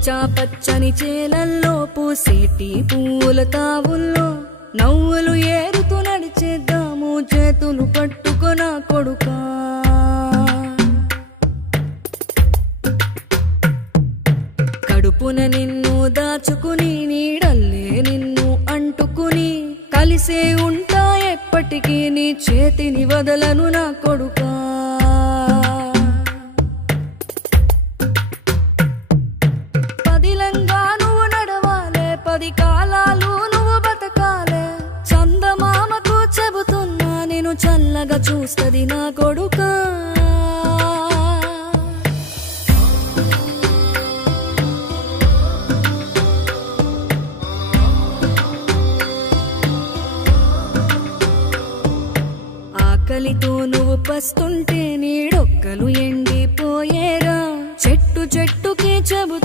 పచ్చా పచ్చని చేలల్లో పూసేటి పూల తావుల్లో నవ్వులు ఏరుతూ నడిచేద్దాము చేతులు పట్టుకొన కొడుకా కడుపున నిన్ను దాచుకుని నీడల్లే నిన్ను అంటుకుని కలిసే ఉంటా ఎప్పటికీ నీ చేతిని వదలను నా కొడుకా పదిలంగా నువ్వు నడవాలే 10 కాలాలు నువ్వు బతకాలే చందమామకు చెబుతున్నా నేను చల్లగా చూస్తది నా కొడుకా ఆకలితో నువ్వు పస్తుంటే నీడొక్కలు ఎండిపోయేరా చెట్టు చెట్టుకే చెబుతూ